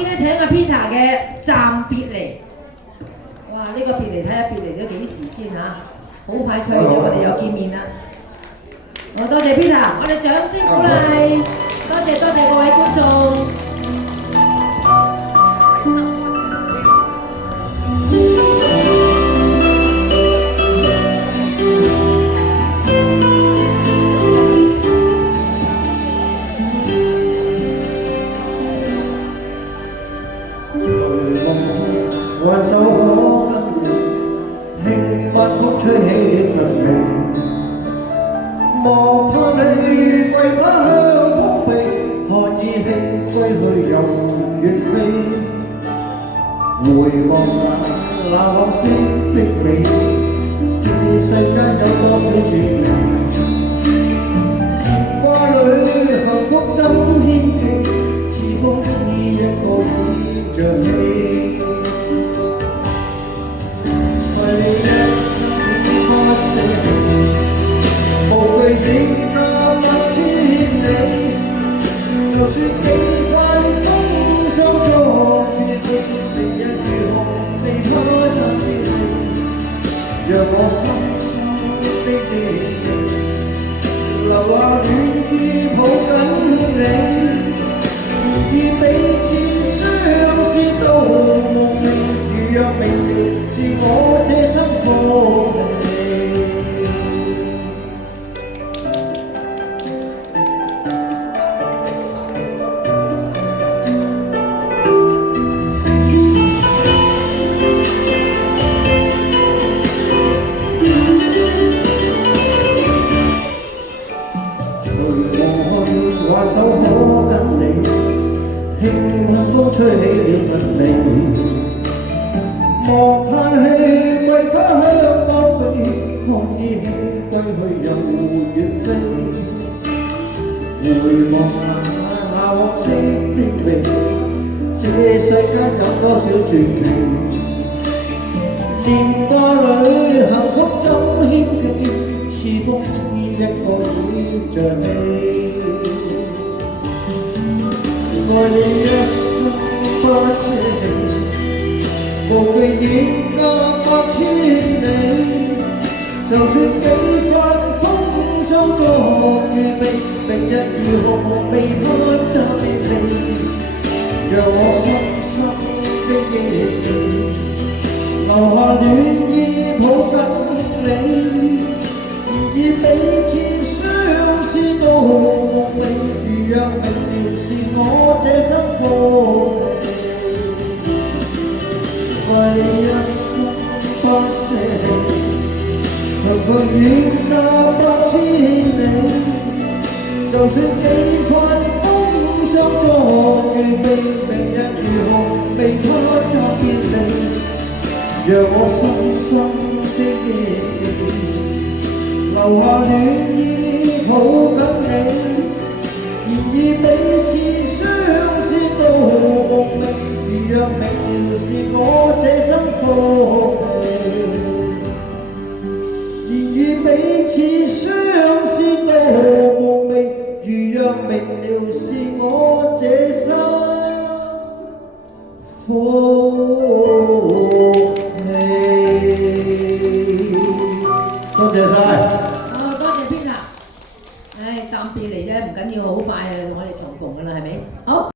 依家請阿 Peter 嘅暫別離。哇！呢、個別離睇下別離咗幾時先嚇？好快脆嘅，我哋又見面啦。我多謝 Peter，我哋掌聲鼓勵，多謝各位觀眾。挽手可跟你，輕晚風吹起了份味，望他你桂花香撲鼻，看依稀吹去又遠飛，回望那往昔的美，這世間有多少傳奇，牽掛裏幸福怎牽記，似風似一個已着氣。為你一生不捨棄，無懼遠隔百千里，就算幾番風霜作別離，明日如何未可曾別離，讓我深深的記憶，留下暖意抱緊你，然而彼此相思到夢寐，如若明了是我這生課題。挽手可跟你，輕晚風吹起了份味，莫嘆氣桂花香撲鼻，看依稀歸去又遠飛，回望那往昔的味，這世間有多少傳奇，年華裏幸福怎牽記，似風似一個已着氣。愛你一生不捨棄，無懼遠隔百千里，就算幾番風霜作預備，明日如何未盼暫別離，讓我深深的憶記，留下暖意抱緊你，然而彼此相思到夢寐，如若明了是我這生課題，為你一生不捨棄，求佢遠隔百千里，就算幾番風霜作預備，明日如何未可暫別離，讓我深深的憶記，留下暖意抱緊你，然而彼此相思到夢寐，如若明了是我這生課題，然而彼此相思到夢寐，如若明了是我這生課題。